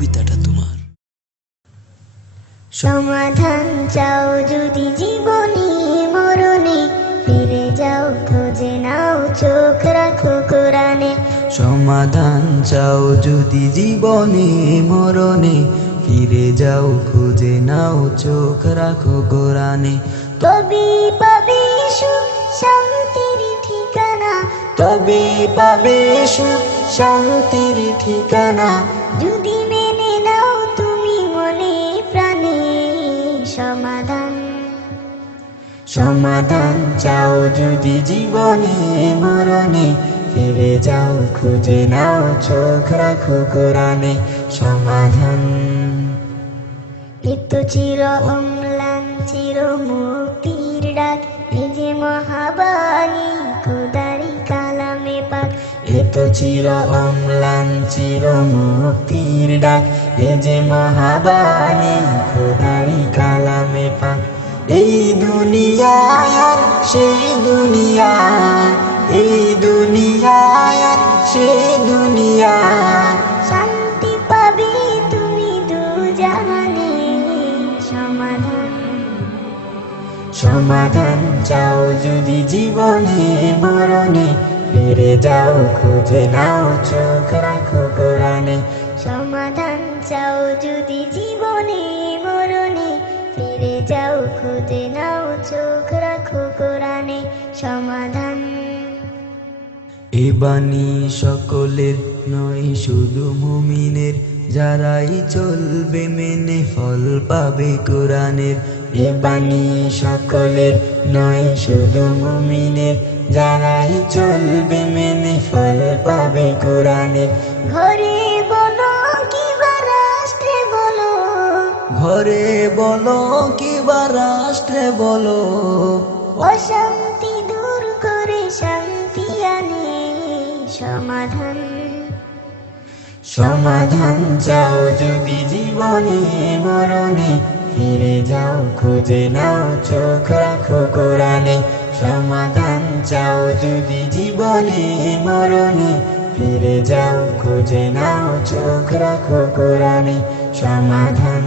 কবিতাটা তোমার। সমাধান চাও যদি জীবনে মরণে, ফিরে যাও খুঁজে নাও চোখ রাখো কোরআনে। সমাধান চাও যদি জীবনে মরণে, ফিরে যাও খুঁজে নাও চোখ রাখো কোরআনে। তবে পাবে সুখ শান্তির ঠিকানা, তবে পাবে সুখ শান্তির ঠিকানা, যদি মেনে নাও তুমি মনে প্রাণে। সমাধান সমাধান চাও যদি জীবনে মরণে, ফিরে যাও খুঁজে নাও চোখ রাখো কোরআনে। সমাধান এত চির অম্লান চির মুক্তির ডাক, এই যে মহাবাণী খোদারি কালামে পাক। এত চির অম্লান চির মুক্তির ডাক, এ যে মহাবাণী খোদারি কালামে পাক। এই দুনিয়ায় আর সেই দুনিয়া, এই দুনিয়ায় আর সেই দুনিয়া, শান্তি পাবে তুমি দু জাহানে। সমাধান সমাধান চাও যদি জীবনে মরণে, ফিরে যাও খুঁজে নাও চোখ রাখো কোরআনে। সমাধান চাও যদি জীবনে মরণে, ফিরে যাও খুঁজে নাও চোখ রাখো কোরআনে। সমাধান এ বাণী সকলের নয় শুধু মুমিনের, যারাই চলবে মেনে ফল পাবে কোরআনের। এ বাণী সকলের নয় শুধু মুমিনের, যারাই চলবে মেনে ফল পাবে কোরআনের। ঘরে বলো কিবা রাষ্ট্রে বলো, ঘরে বলো কিবা রাষ্ট্রে বলো, অশান্তি দূর করে শান্তি আনে। সমাধান সমাধান চাও যদি জীবনে মরণে, ফিরে যাও খুঁজে নাও চোখ রাখো কোরআনে। সমাধান চাও যদি জীবনে মরণে, ফিরে যাও খুঁজে নাও চোখ রাখো কোরআনে। সমাধান